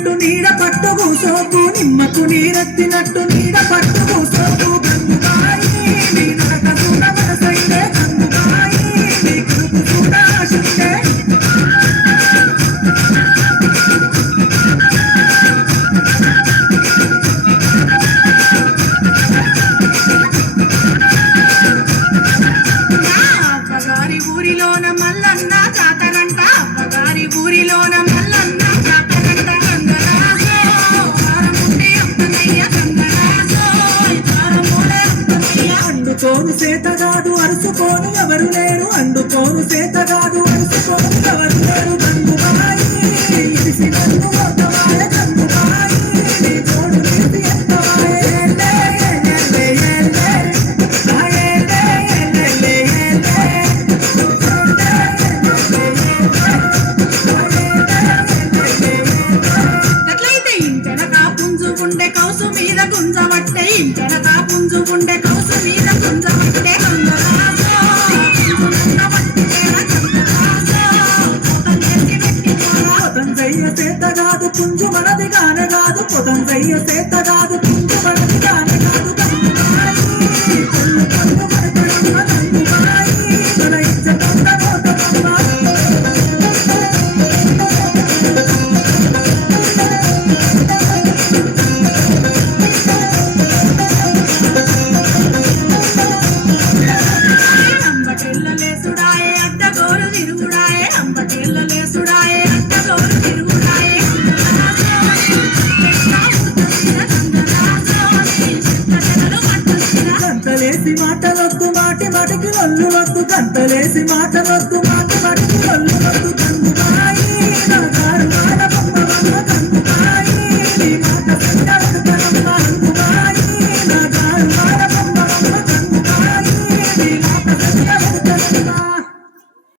నీరెత్తినట్టు నీడ పట్టు కూసోకు నిమ్మకు నీరెత్తినట్టు నీడ పట్టు కూసోకు గంగుబాయి నీ నడక చూడ మనసైతే గంగుబాయి నీ కడుపు చూడ ఆశుంటే ఊరిలోన మల్లన్న జాతరంట అమ్మగారి ఊరిలోన మల్లన్న జాతరంట గంగరాజో వారముండి అమ్మనయ్య గంగరాజో వారముడే అమ్మనయ్య అండుకోను సేతగాదు అరుసుకోను ఎవరు లేరు అండుకోను సేతగాదు అరుసుకోను ఎవరు లేరు గంగుబాయి ఇడిసి నన్ను మోతవాయ గంగుబాయి నీ తోడు నీతి ఎంతవాయ పుంజుకుండే కౌసు మీద గుంజవట్టే ఇంటెనక పుంజుకుండే కౌసు మీద గుంజవట్టే పొతంజయ్య సేత కాదు పుంజు మనది గానే కాదు పొతంజయ్య సేత కాదు పుంజు మనది గానే కాదు గంతలేసి మాటలొద్దు మాటి మాటికి ఒళ్ళు వద్దు గంతలేసి మాటలొద్దు మాటి మాటికి ఒళ్ళు వద్దు